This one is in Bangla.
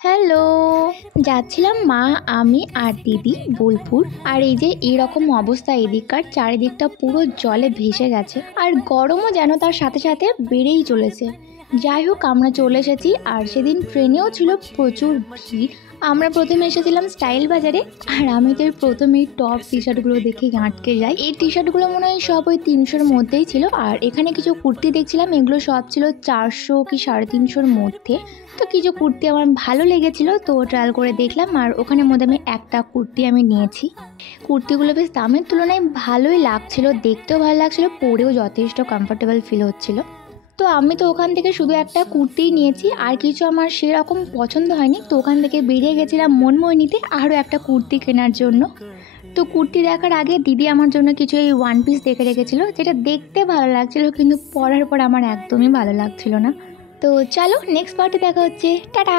হ্যালো। যাচ্ছিলাম মা, আমি আর দিদি বোলপুর। আর এই যে এরকম অবস্থা, এদিককার চারিদিকটা পুরো জলে ভেসে গেছে, আর গরমও যেন তার সাথে সাথে বেড়েই চলেছে। যাই হোক, আমরা চলে এসেছি। আর সেদিন ট্রেনেও ছিল প্রচুর ভিড়। আমরা প্রথমে এসেছিলাম স্টাইল বাজারে, আর আমি তো প্রথমেই টপ টি শার্টগুলো দেখে আটকে যাই। এই টি শার্টগুলো মনে হয় সব ওই 300-র মধ্যেই ছিল। আর এখানে কিছু কুর্তি দেখছিলাম, এগুলো সব ছিল 400 কি 350-র মধ্যে। তো কিছু কুর্তি আমার ভালো লেগেছিল, তো ট্রায়াল করে দেখলাম। আর ওখানের মধ্যে একটা কুর্তি আমি নিয়েছি। কুর্তিগুলো বেশ দামের তুলনায় ভালোই লাগছিল, দেখতেও ভালো লাগছিল, পরেও যথেষ্ট কমফোর্টেবল ফিল হচ্ছিল। তো আমি তো ওখান থেকে শুধু একটা কুর্তিই নিয়েছি, আর কিছু আমার সেরকম পছন্দ হয়নি। তো ওখান থেকে বেরিয়ে গেছিলাম মনমোহিনীতে আরও একটা কুর্তি কেনার জন্য। তো কুর্তি দেখার আগে দিদি আমার জন্য কিছু এই ওয়ান পিস দেখে রেখেছিল, যেটা দেখতে ভালো লাগছিল, কিন্তু পরার পর আমার একদমই ভালো লাগছিল না। তো চলো, নেক্সট পার্টে দেখা হচ্ছে। টাটা।